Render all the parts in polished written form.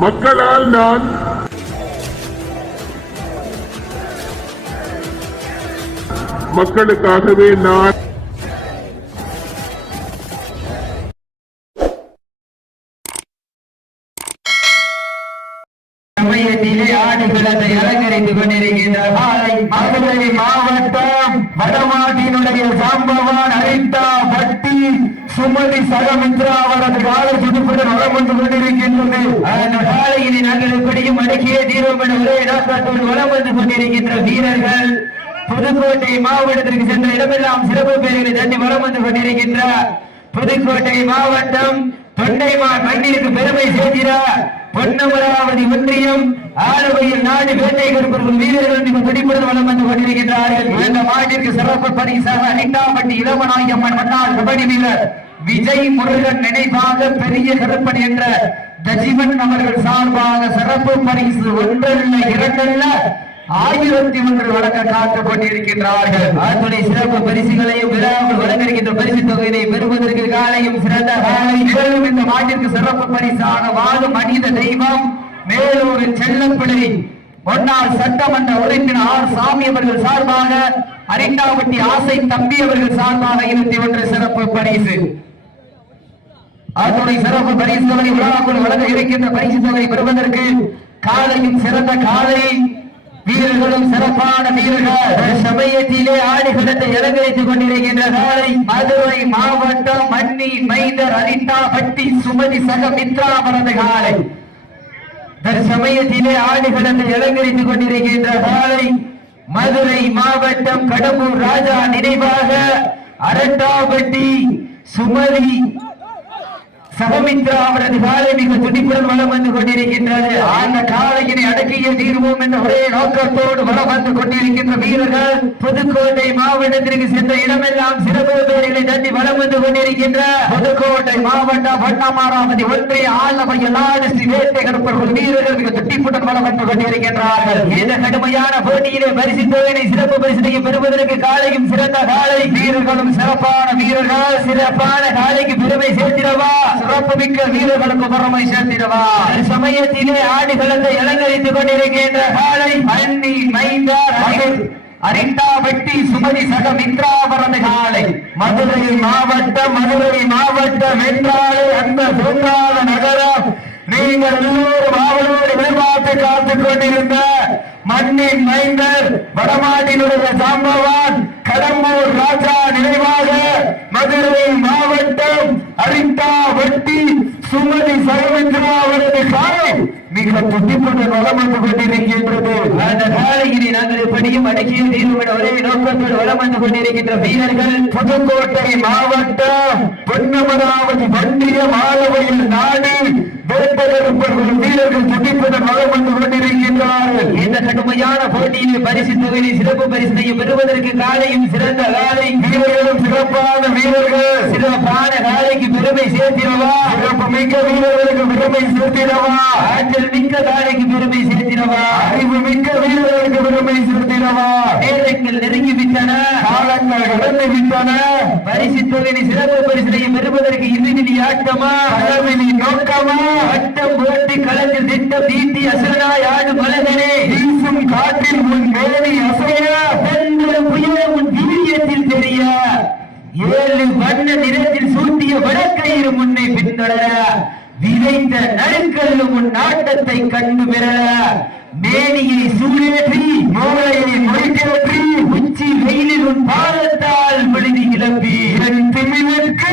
மக்களால் நான் மக்களுக்காகவே நான் சமயத்திலே ஆடுகளத்தை அலங்கரித்துக் கொண்டிருக்கின்ற மதுரை மாவட்டம் வடமாட்டினுடைய சாம்பவான் அரிட்டா பட்டி சுமதி சகமித்ரா அவரது காலை துடுப்புடன் வளம் வந்து கொண்டிருக்கின்றது. அந்த காலையினை நாங்கள் எப்படியும் அடக்கிய தீர்வோம் என ஒரே நோக்கத்தோடு வளம் வந்து கொண்டிருக்கின்ற வீரர்கள் புதுக்கோட்டை மாவட்டத்திற்கு சென்ற இடமெல்லாம் சிறப்பு பெயர்களை தட்டி வளம் வந்து கொண்டிருக்கின்ற புதுக்கோட்டை மாவட்டம் தொண்டைமான் மண்ணிற்கு பெருமை சேர்க்கிறார். பொன்னமராவதி ஒன்றியம் ஆலவையில் நாடு வேட்டை கருப்பர்கள் வீரர்கள் துடிப்புடன் வளம் வந்து கொண்டிருக்கின்றார்கள். இந்த மாட்டிற்கு சிறப்பு பரிசாக அரிட்டாம்பட்டி இளவநாயகம்மன் மன்னால் கபடி வீரர் விஜய் முருகன் நினைவாக பெரிய கருப்பன் என்ற தஜிமன் அவர்கள் சார்பாக சிறப்பு பரிசு ஒன்றல்ல இரண்டல்ல 1001 வழங்க காத்துக் கொண்டிருக்கின்றார்கள். அத்துணை சிறப்பு பரிசுகளையும் விழாவில் வழங்கிருக்கின்ற பரிசு தொகையினை பெறுவதற்கு காலையும் சிறந்த நிகழ்வும் இந்த மாட்டிற்கு சிறப்பு பரிசாக வாழும் மனித தெய்வம் மேலூர் செல்லப்பிள்ளை முன்னாள் சட்டமன்ற உறுப்பினர் ஆர் சாமி அவர்கள் சார்பாக அரிட்டாம்பட்டி ஆசை தம்பி அவர்கள் சார்பாக 21 சிறப்பு பரிசு. அத்துணை சிறப்பு பரிசுகளை விழாக்குள் வழங்க இருக்கின்ற பரிசு தொகை பெறுவதற்கு காலையும் சிறந்த காலை வீரர்களும் சிறப்பான வீரர்கள் சமயத்திலே ஆடுகளத்தை அலங்கரித்துக் கொண்டிருக்கின்ற காலை மதுரை மாவட்டம் மன்னி மைந்தர் அரிட்டாம்பட்டி சுமதி சகமித்ரா அவரது காலை சமயத்திலே ஆடுகளத்தை அலங்கரித்துக் கொண்டிருக்கின்ற காலை மதுரை மாவட்டம் கடம்பூர் ராஜா நினைவாக அரிட்டாம்பட்டி சுமதி சகமித்ரா அவரது காலை மிக துடிப்புடன் வளம் வந்து கொண்டிருக்கின்றது. அந்த காலையினை அடக்கிய தீர்வோம் என்ற ஒரே நோக்கத்தோடு வளம் வந்து கொண்டிருக்கின்ற வீரர்கள் புதுக்கோட்டை மாவட்டத்திற்கு சென்ற இடமெல்லாம் சிறப்பு பேர்களை தட்டி வளம் வந்து கொண்டிருக்கின்ற புதுக்கோட்டை மாவட்டம் பொன்னமராவதி ஒன்றிய ஆலவையில் நாடு ஸ்ரீ வேட்டை கருப்பர்கள் வீரர்கள் மிக துடிப்புடன் வளம் வந்து கொண்டிருக்கின்றார்கள். இந்த கடுமையான போட்டியிலே பரிசு தொகையினை சிறப்பு பரிசு பெறுவதற்கு காலையும் சிறந்த காலை வீரர்களும் சிறப்பான வீரர்கள் சிறப்பான காலைக்கு பெருமை சேர்த்திடவா சிறப்பு மிக்க வீரர்களுக்கு பெருமை சேர்த்திடவா. சமயத்திலே ஆடுகளத்தை அலங்கரித்துக் கொண்டிருக்கின்ற காலை மன்னி மைந்தர் அரிட்டாம்பட்டி சுமதி சகமித்ரா அவரது காலை மதுரை மாவட்டம் என்றாலே அந்த சொன்னால நகரம் நீங்கள் எல்லோரும் ஆவலோடு எதிர்பார்த்து காத்துக் கொண்டிருந்த மண்ணின் மைந்தர் வடமாட்டினுடைய சாம்பவான் கடம்பூர் ராஜா நினைவாக மதுரை மாவட்டம் அரிட்டாம்பட்டி சுமதி சகமித்ரா அவரது காலை மிக துடிப்புடன் வளம் வந்து கொண்டிருக்கின்றது. அந்த காலையினை நாங்கள் எப்படியும் அடக்கிய தீர்வு ஒரே நோக்கத்தோடு வளம் வந்து கொண்டிருக்கின்ற வீரர்கள் புதுக்கோட்டை மாவட்டம் பொன்னமராவதி ஒன்றியம் ஆலவையில் நாடு வேட்டகருப்பர்கள் வீரர்கள் துடிப்புடன் வளம் வந்து கொண்டிருக்கின்றார்கள். இந்த கடுமையான போட்டியிலே பரிசு தொகையை சிறப்பு பரிசனையும் பெறுவதற்கு காலையும் சிறந்த காலை வீரர்களும் சிறப்பான வீரர்கள் சிறப்பான காலைக்கு பெருமை சேர்த்திடவா சிறப்பு மிக்க வீரர்களுக்கு பெருமை சேர்த்திடவா ஆற்றல் மிக்க காலைக்கு பெருமை சேர்த்திடவா அறிவு மிக்க வீரர்களுக்கு பெருமை சேர்த்திடவா. நேரங்கள் நெருங்கி விட்டன, காலங்கள் கடந்து விட்டன. பரிசு தொகையை சிறப்பு பரிசனையும் பெறுவதற்கு இறுதி ஆட்டமா அளவிலி நோக்கமா வட்டம் போட்டு களத்தில் திட்டம் தீட்டி அசனாய் ஆடு மலர்களே வீசும் காற்றில் உன் வேலை அசைய பெண்கள் புயல உன் வீரியத்தில் தெரிய 7 வண்ண நிறத்தில் சூட்டிய வடக்கயிறு முன்னை பின்தொடர விதைத்த நடுக்கல்லும் உன் நாட்டத்தை கண்டு பெறல மேனியை சூழேற்றி மூளையை முடிக்கேற்றி உச்சி வெயிலில் உன் பாதத்தால் விழுதி கிளப்பி திமிழற்கு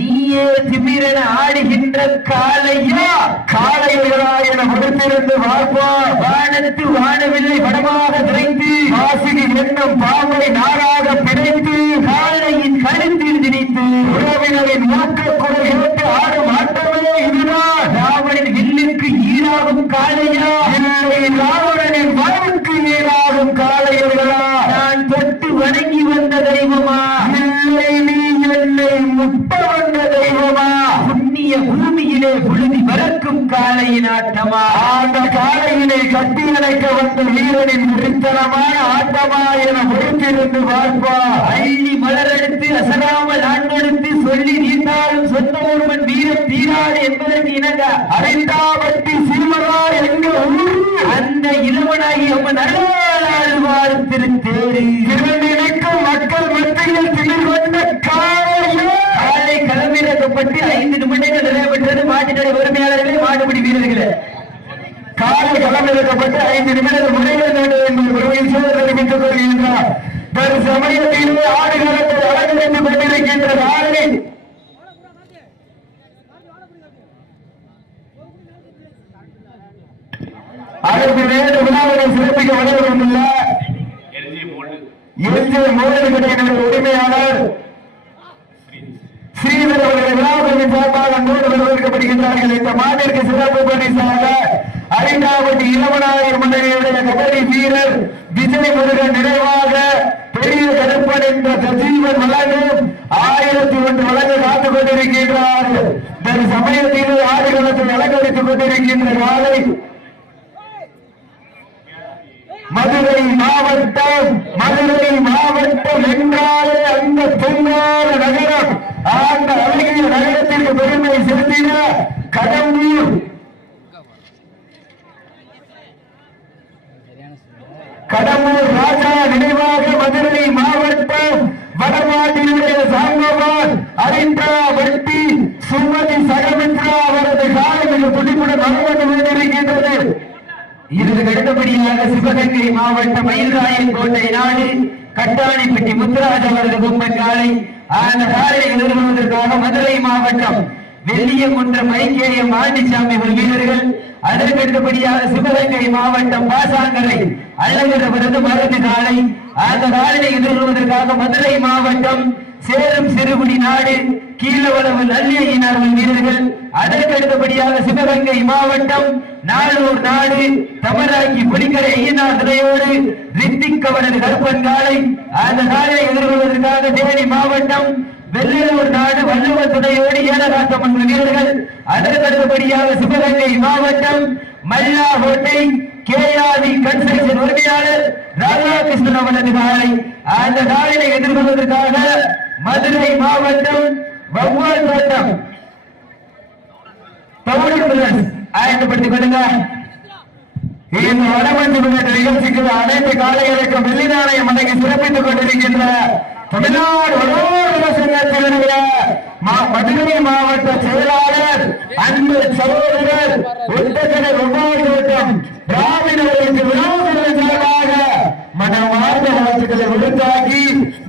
நீயே திமிரென ஆடுகின்ற காளையா காளையர்களா என முடித்திருந்து பார்ப்போம். வானத்து வானவில்லை வடமாக விரைந்து வாசிகி என்னும் பாம்பை நாராக பிணைத்து காளையின் கழுத்தில் திணித்து உறவினரின் மூக்கக்குறை கேட்டு ஆடும் ஆட்டமே இதுதான். ராவணின் வில்லுக்கு ஈடாகும் காளையா இல்லை ராவணனின் வாழ்வுக்கு ஈடாகும் காளையர்களா நான் தொட்டு வணங்கி வந்த தெய்வமா இல்லை நீ என்னை முட்ட வந்த தெய்வமா புண்ணிய பூமியிலே புழுதி வளர்க்கும் காளையின் ஆட்டமா அந்த காளையினை கட்டி அணைக்க வந்த வீரனின் முறித்தனமான ஆட்டமா என முடித்திருந்து பார்ப்பா. அள்ளி மலரெடுத்து அசராமல் ஆண்டெடுத்து சொல்லி நீண்டாலும் சொந்த ஒருவன் வீரம் தீராது என்பதற்கு இணங்க அரிட்டாம்பட்டி சீமர சாகுபடி வீரர்களே காலை களமிறக்கப்பட்டு 5 நிமிடங்கள் முறைய வேண்டும் என்பது ஒருவரின் சூழல் தெரிவித்துக் கொள்கின்றார். சமயத்திலே ஆடுகளத்தை அலங்கரித்துக் கொண்டிருக்கின்ற காலை அதற்கு வேறு விழாவினை சிறப்பிக்க வளர்ந்துள்ள உரிமையாளர் ஸ்ரீதர் அவர்கள் விழாவின் சார்பாக அன்போடு வரவேற்கப்படுகின்றார்கள். இந்த மாநிலத்திற்கு சிறப்பு பரிசாக ஐந்தாவது இளவனாயர் மன்னரையுடைய கபடி வீரர் விஜய் முருகன் நினைவாக பெரிய கருப்பன் என்ற சஜீவன் வழங்கும் 1001 வழங்க காத்துக் கொண்டிருக்கின்றார். இந்த சமயத்தில் ஆடுகளத்தை அலங்கரித்துக் கொண்டிருக்கின்ற காலை மதுரை மாவட்டம் என்றாலே அந்த பொன்னான நகரம், அந்த அழகிய நகரத்திற்கு பெருமை செலுத்தின கடம்பூர் ராஜா நினைவாக மதுரை மாவட்டம் வடமாட்டினுடைய சாம்பவான் அரிந்தா வட்டி சுமதி சகமித்ரா அவரது காலமிக துடிப்புடன் வளர்ந்து கொண்டிருக்கின்றது. இதற்கு அடுத்தபடியாக சிவகங்கை மாவட்டம் மயில்ராயன் கோட்டை நாடு கட்டாணிப்பட்டி முத்துராஜ் அவரது கும்பன் காலை அந்த காலை எதிர்கொள்வதற்காக மதுரை மாவட்டம் வெள்ளியங்குன்றம் ஐக்கியம் ஆண்டிசாமி வீரர்கள். அதற்கு அடுத்தபடியாக சிவகங்கை மாவட்டம் பாசாங்கரை அழகரவரது மருந்து காலை அந்த காலையை எதிர்கொள்வதற்காக மதுரை மாவட்டம் சேலம் சிறுகுடி நாடு கீழவளவு நல்லியினர் வீரர்கள். அதற்கு அடுத்தபடியாக சிவகங்கை மாவட்டம் நாளூர் நாடு தமராக்கி புலிக்கரை ஐயனார் துறையோடு ரித்திக் அவரது கருப்பன் காலை அந்த காலையை எதிர்கொள்வதற்காக தேனி மாவட்டம் வெள்ளூர் நாடு வள்ளுவர் துணையோடு ஏலகாத்தம்மன் வீரர்கள். அதற்கு அடுத்தபடியாக சிவகங்கை மாவட்டம் மல்லாகோட்டை கேஆதி கன்ஸ்ட்ரக்ஷன் உரிமையாளர் ராதாகிருஷ்ணன் அவரது காலை அந்த காலையை எதிர்கொள்வதற்காக மதுரை மாவட்டம் வவ்வால் தோட்டம் ஆயத்தப்படுத்திக் கொள்ளுங்க. இந்த வடமஞ்சு முன்னேற்ற நிகழ்ச்சிக்கு அனைத்து காலைகளுக்கும் வெள்ளி நாணயம் வழங்கி சிறப்பித்துக் கொண்டிருக்கின்ற தமிழ்நாடு மதுரை மாவட்ட செயலாளர் அன்பு சகோதரர் ஒட்டக்கடை வவ்வால் தோட்டம் ராமினவர்களுக்கு விழாவாக மனமார்ந்த வாழ்த்துக்களை விடுத்தாக்கி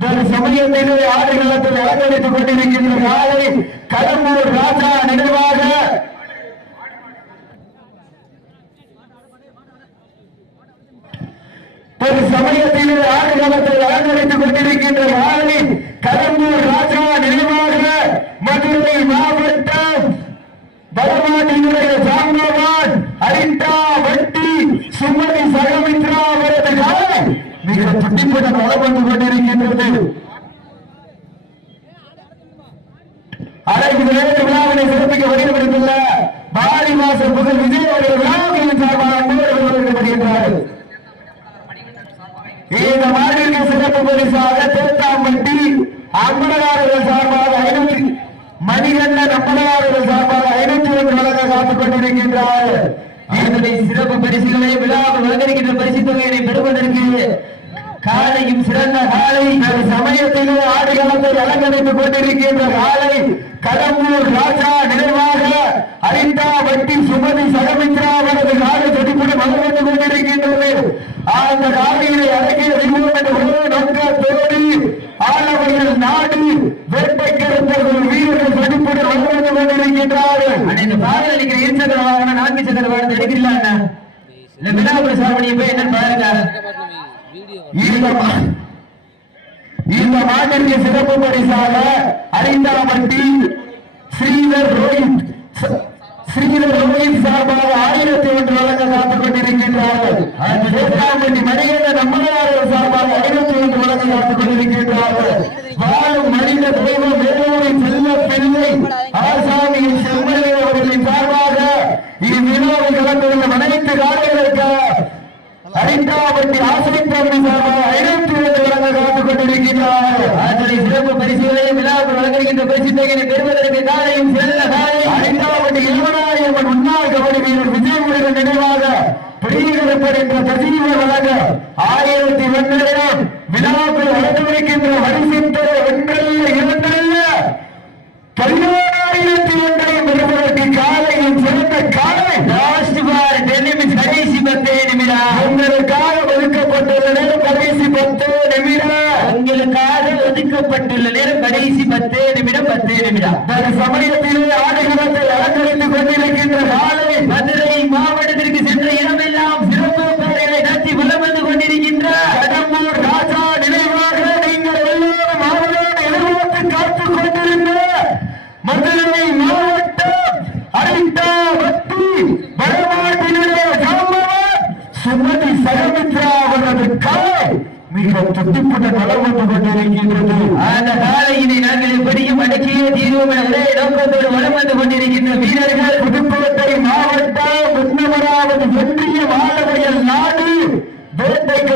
ஒரு சமயத்திலே ஆடுகளத்தில் அலங்கரித்துக் கொண்டிருக்கின்ற காலை கடம்பூர் ராஜா நினைவாக ஒரு சமயத்திலே ஆடுகளத்தை அலங்கரித்துக் கொண்டிருக்கின்ற காலை கடம்பூர் ராஜா நினைவாக மதுரை மாவட்டம் வடமாட்டினுடைய சாம்பவான் அரிண்டா வட்டி சுமதி சகமித்ரா அவரது காலை மிக துடிப்புடன் வளம் வந்து கொண்டிருக்கின்றது. அழகு விழாவினை சிறப்பிக்க வருகின்ற பாலிவாசல் புகழ் விஜய் அவர்கள் விழாவின் சார்பாக வருகின்றார்கள். இந்த மாநில சிறப்பு பரிசாக தேத்தாம்பட்டி அம்பலகாரர்கள் சார்பாக 500 மணிகண்டன் அம்பலகாரர்கள் சார்பாக 501 வழங்க காத்துக் கொண்டிருக்கின்றார். இதனை சிறப்பு பரிசுகளை விழாவில் வழங்கியிருக்கின்ற பரிசு தொகையினை பெறுவதற்கு காலையும் சிறந்த காலை சமயத்திலே ஆடுகளத்தை அலங்கரித்துக் கொண்டிருக்கின்ற காலை கடம்பூர் ராஜா நினைவாக அரிந்தா வட்டி சுமதி சகமித்ரா அவரது காலை துடிப்புடன் வளர்ந்து கொண்டிருக்கின்றது. அந்த காலையை அழகிய நோக்கத்தோடு ஆளவர்கள் நாடு வேட்டைக்கருத்தர்கள் வீரர்கள் துடிப்புடன் வளர்ந்து கொண்டிருக்கின்றார்கள். இந்த பாடல் அடிக்கிற இருசக்கர வாகனம் 4 சக்கர வாகனம் எடுக்கிறீங்களா? இல்ல விழாபுர சாவடியை போய் என்ன பாருங்க. இந்த மாநில சிறப்பு பரிசாக அரிந்தாம்பட்டி ஸ்ரீதர் ரோஹித் சார்பாக 1001 வழங்க காத்துக் கொண்டிருக்கின்றார்கள். மணிகண்ட நம்மளாளர்கள் சார்பாக 501 வழங்க காத்துக் கொண்டிருக்கின்றார்கள். வாழும் மனித தெய்வம் வேலூரின் செல்ல பிள்ளை ஆசாமியின் செம்மலை அவர்களின் சார்பாக இவ்விழாவில் கலந்து கொள்ள அனைத்து காலைகளுக்கு அரிந்தாம்பட்டி ஆசிரியர் சார்பாக 501 வழங்க காத்துக் கொண்டிருக்கிறார். அதனை சிறப்பு பரிசுகளை விழாவில் வழங்குகின்ற பரிசு தொகையை பெறுவதற்கு காலையும் சிறந்த காலை அரிந்தாம்பட்டி இளவனாயம்மன் முன்னாள் கபடி வீரர் விஜய் முருகன் நினைவாக பெரியப்படுகின்ற சஜீவ வழங்க 1001 விழாவில் வழங்கவிருக்கின்ற வரிசைத்தர ஒன்றல்ல 2 அல்ல 14,100 பெறுவதற்கு காலையும் சிறந்த காலை லாஸ்ட் பார் 10 நிமிஷம் கடைசி 10 நிமிடம் உங்களுக்காக ஒதுக்கப்பட்டுள்ள நேரம் கடைசி 10 நிமிடம் உங்களுக்காக ஒதுக்கப்பட்டுள்ள நேரம் கடைசி 10 நிமிடம் 10 நிமிடம் சமயத்திலே ஆடுகளத்தை அலங்கரித்துக் கொண்டிருக்கின்ற காலை மதுரை மாவட்டத்திற்கு சென்ற இடமெல்லாம் சிறப்பு பேரை நடத்தி வலம் வந்து கொண்டிருக்கின்ற கடம்பூர் ராஜா நினைவாக நீங்கள் எல்லோரும் அவரோடு எதிர்பார்த்து காத்துக் கொண்டிருந்த மதுரை மாவட்டம் அரிட்டாவட்டி வடமாட்டினுடைய ஜாம்பவான் சுமதி சகமித்ரா அவரது காலை மிக துடிப்புடன் வலம் வந்து கொண்டிருக்கின்றது. அந்த காலையினை நாங்கள் எப்படியும் அடக்கிய தீர்வோம் என ஒரே நோக்கத்தோடு வலம் வந்து கொண்டிருக்கின்ற வீரர்கள் புதுக்கோட்டை மாவட்டம் முன்னவராவது ஒன்றிய வாழவயல் நாடு வேட்டைக்கு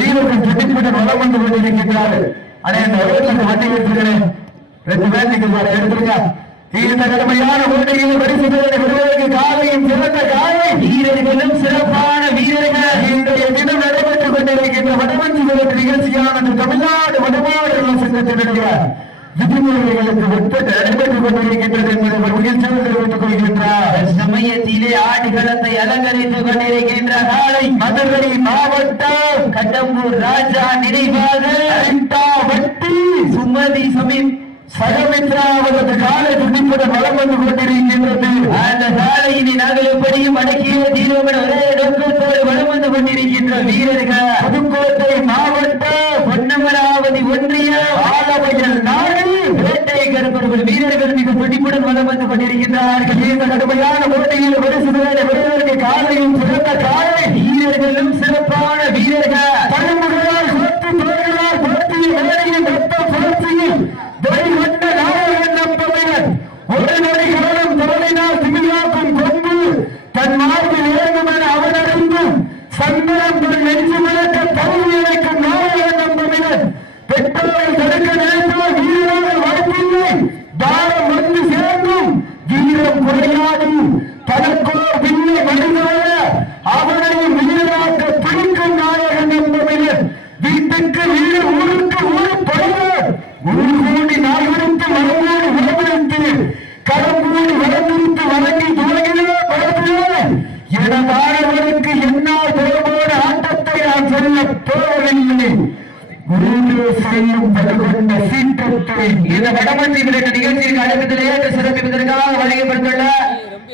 வீரர்கள் துடிப்புடன் வலம் வந்து கொண்டிருக்கின்றார்கள். அடே அந்த வண்டி எடுத்துக்கிறேன் 2 பேர் நீங்க எடுத்துருங்க. இந்த கடமையான போட்டியில் பரிசுகளை விடுவதற்கு காலையும் சிறந்த காலை வீரர்களும் சிறப்பான வீரர்கள் இன்றைய தினம் நடைபெற்றுக் கொண்டிருக்கின்ற வடமஞ்சி விளக்கு நிகழ்ச்சியானது தமிழ்நாடு வடமாநில சங்கத்தினுடைய விதிமுறைகளுக்கு உட்பட்டு நடைபெற்றுக் கொண்டிருக்கின்றது என்பதை ஒரு மகிழ்ச்சியோடு தெரிவித்துக் கொள்கின்றார். சமயத்திலே ஆடுகளத்தை அலங்கரித்துக் கொண்டிருக்கின்ற காலை மதுரை மாவட்டம் கடம்பூர் ராஜா நினைவாக வட்டி சுமதி சகமித்ரா அவரது காலை துடிப்புடன் வலம் வந்து கொண்டிருக்கின்றது. அந்த காலையினை நாங்கள் எப்படியும் அடக்கிய தீர்வோம் என ஒரே நோக்கத்தோடு வலம் வந்து கொண்டிருக்கின்ற வீரர்கள் புதுக்கோட்டை மாவட்டம் பொன்னமராவதி ஒன்றிய ஆலவயல் நாடு வேட்டை கருப்பர்கள் வீரர்கள் மிக துடிப்புடன் வலம் வந்து கொண்டிருக்கின்றார்கள். இந்த கடுமையான போட்டியில் பரிசுகளை விடுவதற்கு காலையும் சிறந்த காலை வீரர்களும் சிறப்பான வீரர்கள் தலைமுறையால் சொத்து தோழர்களால் போட்டியில் வேலையின் ரத்தம் புரட்சியில் வெளிவந்த நாயகன் நம்பவினர் ஒரு நொடி காலம் தோழினால் திமிழாக்கும் கொண்டு தன் மார்பில் இறங்கும் என அவன் அறிந்தும் சந்தனம் தன் நெஞ்சு விளக்க தகுதி இணைக்கும் நாயகன் நம்பவினர் பெற்றோரை தடுக்க நினைத்தால் வீரர்கள் வாய்ப்பில்லை. தாரம் வந்து சேர்ந்தும் வீரம் குறையாதும் தனக்கோ வில்லை மனிதோட அவனை வீரராக்க பிடிக்கும் நாயகன் நம்பவினர் வீட்டுக்கு வீடு ஊருக்கு ஊரு படுவர் ஊர் கூடி நாய்களுக்கு மரமோடு உணவளித்து கடம்பூடி வளர்ந்திருத்து வணங்கி துவங்கினோ பரப்புகிறே எனதானவருக்கு என்னால் பெருமோடு ஆட்டத்தை நான் சொல்ல போவதில்லை. இந்த வடமஞ்சி விளக்கு நிகழ்ச்சிக்கு அழைப்பதில் ஏற்று சிறப்பிப்பதற்காக வழங்கப்பட்டுள்ள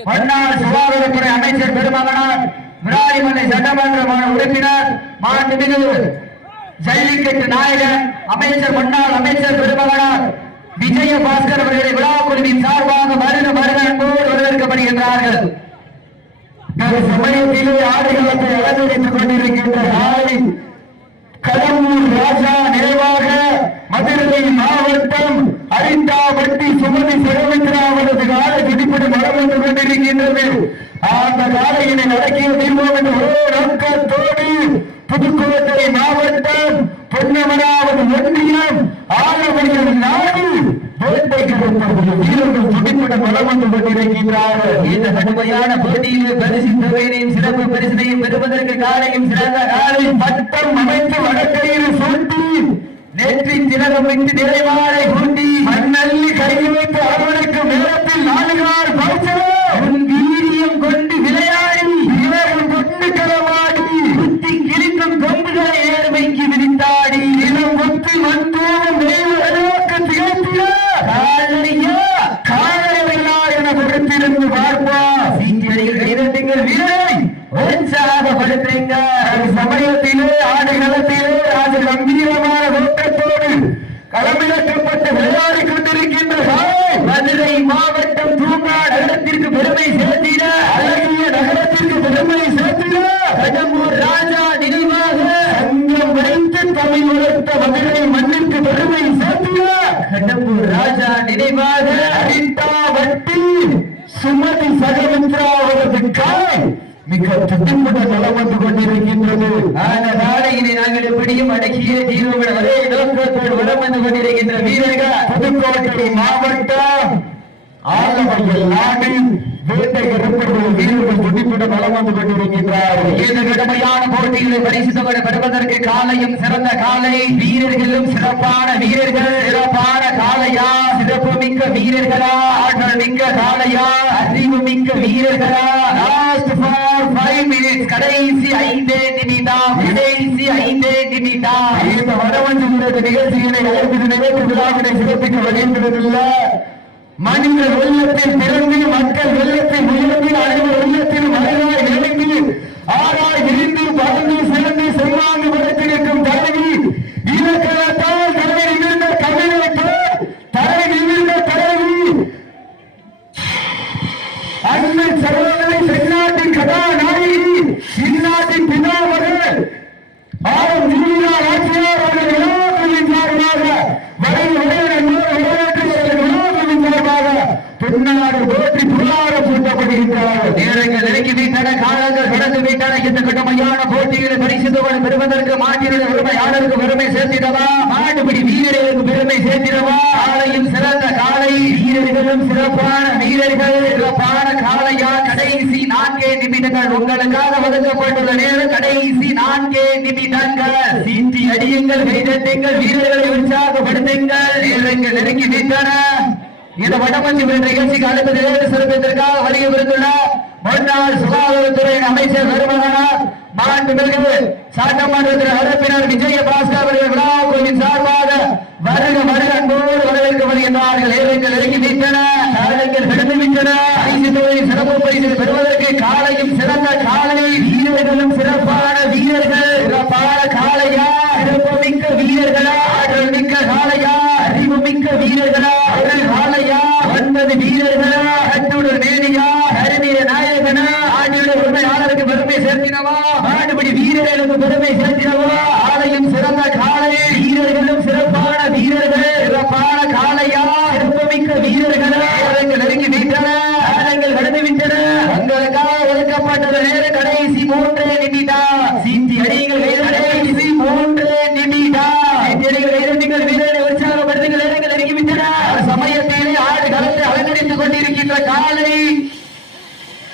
மன்னார் சுகாதாரத்துறை அமைச்சர் பெருமகனார் விராலிமலை சட்டமன்ற உறுப்பினர் மாண்புமிகு ஜல்லிக்கட்டு நாயகன் அமைச்சர் முன்னாள் அமைச்சர் பெருமகனார் விஜயபாஸ்கர் அவர்களை விழா குழுவின் சார்பாக வருக வருக அன்போடு வரவேற்கப்படுகின்றார்கள். சமயத்திலே ஆடுகளத்தை அலங்கரித்துக் கொண்டிருக்கின்ற காலை கடம்பூர் ராஜா நினைவாக மதுரை மாவட்டம் அரிட்டாவட்டி சுமதி சிறமித்ரா அவரது காலை துடிப்புடன் வலம் வந்து கொண்டிருக்கின்றது. அந்த காலையினை நடக்கிய தீர்வோம் என்ற ஒரே நோக்கத்தோடு புதுக்கோட்டை மாவட்டம் பொன்னமராவதி ஒன்றியம் ஆலவயல் நாடு வீரர்கள் துடிப்புடன் வலம் வந்து கொண்டிருக்கின்றார்கள். இந்த கடுமையான போட்டியில் பரிசு தொகையினையும் சிறப்பு பரிசினையும் பெறுவதற்கு காலையும் சிறந்த காலை பட்டம் அமைத்து வடக்கையில் சுட்டி நேற்றி திலகமிட்டு நிறைவாரை கூட்டி மண்ணள்ளி கையில் வைத்து அவர்களுக்கு நேரத்தில் 4 நாள் பரிசு வீரியம் கொண்டு விளையாடி இவர்கள் கொண்டு களமாடி குத்தி கிழிக்கும் கொம்புகளை ஏழ்மைக்கு விரித்தாடி இளம் கொத்தி வந்தோம் நேருக்கு திகழ்த்திய காலையா என கொடுத்திருந்து பார்ப்பா சீட்டியடிகள் கைதட்டுங்கள் வீரரை உற்சாகப்படுத்துங்க. சமயத்திலே ஆடுகளத்திலே அது கம்பீரமான நோக்கத்தோடு களமிறக்கப்பட்டு விளையாடி கொண்டிருக்கின்ற மதுரை மாவட்டம் தூங்கா நகரத்திற்கு பெருமை சேர்த்திட அழகிய நகரத்திற்கு பெருமை சேர்த்திட கடம்பூர் ராஜா நினைவாக சங்கம் வைத்து தமிழ் வளர்த்த மதுரை மண்ணிற்கு பெருமை சேர்த்திட கடம்பூர் ராஜா நினைவாக அரிட்டாவட்டி சுமதி சகமித்ரா அவரது காலை மிக துடிப்புடன் வலம் வந்து கொண்டிருக்கின்றது. அந்த காலையினை நாங்கள் எப்படியும் அடக்கிய தீர்வோம் என ஒரே நோக்கத்தோடு வலம் வந்து கொண்டிருக்கின்ற வீரர்கள் புதுக்கோட்டை மாவட்டம் ஆலவயல் நாடு வேட்டைக்கு வீரர்கள் துடிப்புடன் வளம் வந்து கொண்டிருக்கின்றார்கள். இந்த கடுமையான போட்டிகளை பரிசுத்தவரை பெறுவதற்கு காலையும் சிறந்த காலை, வீரர்களும் சிறப்பான வீரர்கள். சிறப்பான காலையா, சிறப்பு மிக்க வீரர்களா, ஆற்றல் மிக்க காலையா, அறிவு மிக்க வீரர்களா? லாஸ்ட் ஃபார் 5 மினிட்ஸ், கடைசி 5 நிமிடம், கடைசி 5 நிமிடம். இந்த வடவஞ்சி நிகழ்ச்சிகளை நிகழ்ச்சி விழாவினை சிறப்பிக்க வருகின்றதில்ல. மனித வெள்ளத்தில் பிறந்து மக்கள் வெள்ளத்தில் உயர்ந்து அனைவர் வெள்ளத்தில் மலையாய் இணைந்து ஆறாய் விரிந்து பறந்து சிறந்து செல்வாங்கு படத்திருக்கும் தலைவி இலக்கணத்தால் தலைவர் இருந்த தமிழக தலைவி இருந்த தலைவி அன்னை சகோதரி தென்னாட்டின் கதாநாயகி இந்நாட்டின் பிதாமகர் ஆளும் நீலா ஆட்சியார் அவர்கள் விழாக்களின் சார்பாக பின்னாடு போற்றி புல்லாக பூட்டப்படுகின்றார்கள். நேரங்கள் நெருங்கி விட்டன, காலங்கள் கடந்து விட்டன. இந்த கடுமையான போட்டிகளை பரிசுத்தவனை பெறுவதற்கு மாட்டினுடைய உரிமையாளருக்கு பெருமை சேர்த்திடவா, மாட்டுப்பிடி வீரர்களுக்கு பெருமை சேர்த்திடவா? காலையும் சிறந்த காலை, வீரர்களும் சிறப்பான வீரர்கள். சிறப்பான காலையா, கடைசி 4 நிமிடங்கள் உங்களுக்காக ஒதுக்கப்பட்டுள்ள நேரம். கடைசி 4 நிமிடங்கள். சீட்டி அடியுங்கள், கைதட்டுங்கள், வீரர்களை உற்சாகப்படுத்துங்கள். நேரங்கள் நெருங்கி விட்டன. இந்த வடமஞ்சி நிகழ்ச்சிக்கு அடுத்த சிறப்பிற்காக வருகை புரிந்துள்ள முன்னாள் சுகாதாரத்துறை அமைச்சர் பெருமகனார் மாண்புமிகு சட்டமன்றத்தின் உறுப்பினர் விஜயபாஸ்கர் அவர்கள் விழா குழுவின் சார்பாக வருக வருக அன்போடு வரவேற்க வருகின்றார்கள். ஏழைகள் நெருங்கி விட்டன, காலைகள் கடந்து விட்டன. சிறப்பு பரிசு பெறுவதற்கு காலையும் சிறந்த காலை, வீரர்களும் சிறப்பான வீரர்கள். சிறப்பான காலையா, சிறப்பு மிக்க வீரர்களா, ஆற்றல் மிக்க காலையா, அறிவு மிக்க வீரர்களா, காலையா, 9 வீரர்களா, அத்துடன் நேரியா, ஹரிநீர நாயகனா, ஆண்டியுடைய உரிமையாளருக்கு பெருமை சேர்த்தினவா, மாடுபடி வீரர்களுக்கு பெருமை சேர்த்தினவா? ஆலையும் சிறந்த காலை, வீரர்களும் சிறப்பான வீரர்கள். சிறப்பான காலையா, சிறப்புமிக்க வீரர்களா, நெருங்கி விட்டன, காலங்கள் கடந்து விட்டன. உங்களுக்காக ஒதுக்கப்பட்ட நேரம் கடைசி 3 நிமிடம். சீட்டி அடிகள் கடைசி 3 நிமிடம். நீங்கள் வீரரை உற்சாகப்படுத்துங்கள். நேரங்கள் நெருங்கி விட்டன. சமயத்திலே ஆடு களத்தை அலங்கரித்துக் கொண்டிருக்கின்ற காலை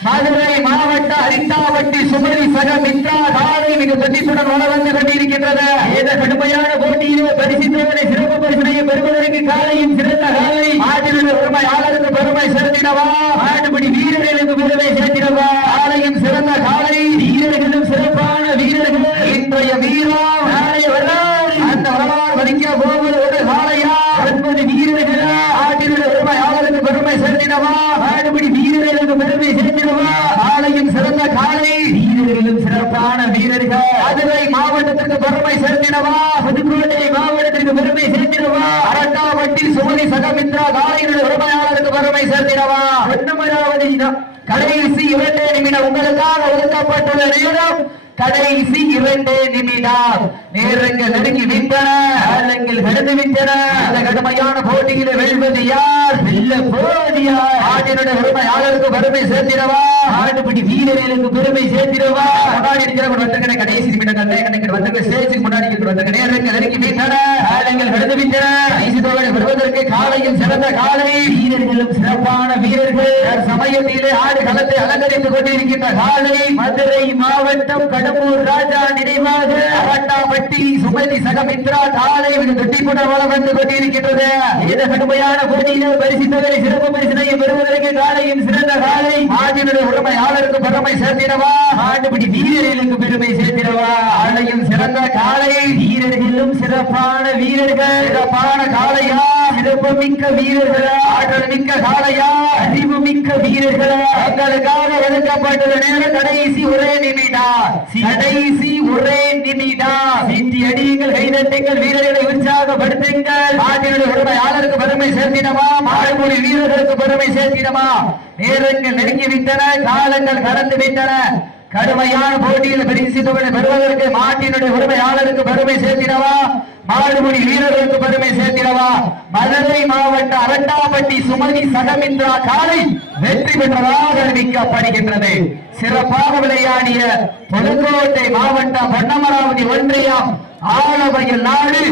மதுரை மாவட்ட அரித்தாவட்டி சுமதி சக மித்ரா காலை மிக பிரதித்துடன் வளம் வந்து கொண்டிருக்கின்றது. இந்த கடுமையான போட்டியிலே பரிசுத்தவனை சிறப்பு பரிசனையை பெறுவதற்கு காலையும் சிறந்த காலை, ஆட்டினுடைய உரிமையாளருக்கு பெருமை சேர்த்தினவா, ஆட்டுப்படி வீரர்களுக்கு பெருமை சேர்த்தினவா? காலையும் சிறந்த காலை, வீரர்களும் சிறப்பான வீரர்கள். இன்றைய வீரம் நாளைய வரலாறு, அந்த வரலாறு வலிக்க போவது ஒரு காலையா, 9 வீரர்களா, ஆட்டினுடைய உரிமையாளருக்கு பெருமை சேர்த்தினவா, ஆட்டுப்படி வீரர்களுக்கு பெருமை சேர்த்தினவா? காலையும் சிறந்த காலை, வீரர்களும் சிறப்பான வீரர்கள். மதுரை மாவட்டத்திற்கு பெருமை சேர்த்தினவா, புதுக்கோட்டை மாவட்டத்திற்கு பெருமை சேர்த்தினவா, அரட்டாவட்டி சுமதி சகமித்ரா காலையினுடைய உரிமையாளருக்கு பெருமை சேர்த்தினவா? 9வது கடைசி 2 நிமிடம் உங்களுக்காக ஒதுக்கப்பட்டுள்ள நேரம். கடைசி 2 நிமிடம். நேரங்கள் நெருங்கி விட்டன, காலங்கள் கடந்து விட்டன. அந்த கடுமையான போட்டியில வெல்வது யார், வெல்ல போவது யார்? ஆட்டினுடைய உரிமையாளருக்கு பெருமை சேர்த்திடவா, ஆட்டுப்படி வீரர்களுக்கு பெருமை சேர்த்திடவா? முன்னாடி இருக்கிற கடைசி நிமிடங்கள் வந்து ஸ்டேஜுக்கு முன்னாடி இருக்கிற நேரங்கள் நெருங்கி விட்டன, காலங்கள் கடந்து விட்டன. வருவதற்கு காலையும் சிறந்த காலை, வீரர்களும் சிறப்பான வீரர்கள். சமயத்திலே ஆடு களத்தை அலங்கரித்துக் கொண்டிருக்கின்ற காலை, மதுரை மாவட்டம் கடம்பூர் ராஜா நினைவாக அரட்டாப்பட்டி சுமதி சகமித்ரா காலை தொட்டிப்புடன் வளம் வந்து கொண்டிருக்கின்றது. இந்த கடுமையான போட்டியில் பரிசுத்தவரை சிறப்பு பரிசனையை பெறுவதற்கு காலையும் சிறந்த காலை, ஆட்டினுடைய உரிமையாளருக்கு பெருமை சேர்த்திடவா, ஆட்டுப்படி வீரர்களுக்கு பெருமை சேர்த்திடவா? ஆலையும் சிறந்த காலை, வீரர்களும் சிறப்பான வீரர்கள். சிறப்பான காலையா, சிறப்பு மிக்க வீரர்களா, ஆற்றல் மிக்க காலையா, அறிவு மிக்க வீரர்களா? தங்களுக்காக ஒதுக்கப்பட்டுள்ள நேரம் கடைசி 1 நிமிடம். கடைசி 1 நிமிடம். சீட்டி அடியுங்கள், கைதட்டுங்கள், வீரர்களை உற்சாகப்படுத்துங்கள். ஆட்டினுடைய உரிமையாளருக்கு பெருமை சேர்த்தினவா, மாடுபுடி வீரர்களுக்கு பெருமை சேர்த்தினவா? நேரங்கள் நெருங்கி விட்டன, காலங்கள் கடந்து விட்டன. கடுமையான போட்டியில் பரிசு தொகை பெறுவதற்கு மாட்டினுடைய உரிமையாளருக்கு பெருமை சேர்த்தினவா, மாடுபுடி வீரர்களுக்கு பெருமை சேர்த்தினவா? மதுரை மாவட்ட அரட்டாப்பட்டி சுமதி சகமித்ரா காலை வெற்றி பெற்றதாக அறிவிக்கப்படுகின்றது. சிறப்பாக விளையாடிய புதுக்கோட்டை மாவட்டம் பொன்னமராவதி ஒன்றியம் ஆலவயல் நாடு